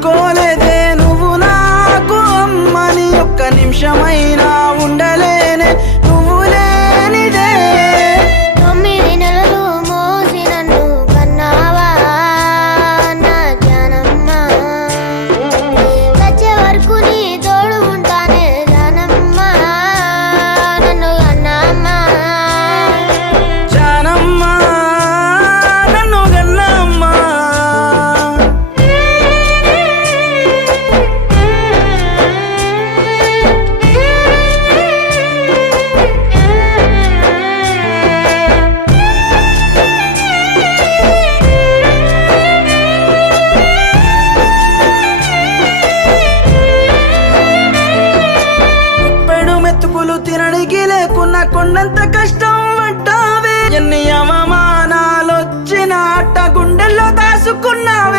అనుకోలేదే నువ్వు నాకు అమ్మని ఒక్క నిమిషమైనా ఉండలేనే నువ్వు లేనిదే 9 నెలలు మోసి నన్ను కన్నావా నా జానమ్మ వచ్చే వరకు నీ తోడు ఉంటానే జానమ్మ నన్ను కన్నమ్మ జానమ్మ నన్ను గన్నమ్మ పెడు మెతుకులు తినడానికి లేకున్నా కొండంత కష్టం పడ్డావే ఎన్ని అవమానాలొచ్చిన అట్ట గుండెల్లో దాసుకున్నావే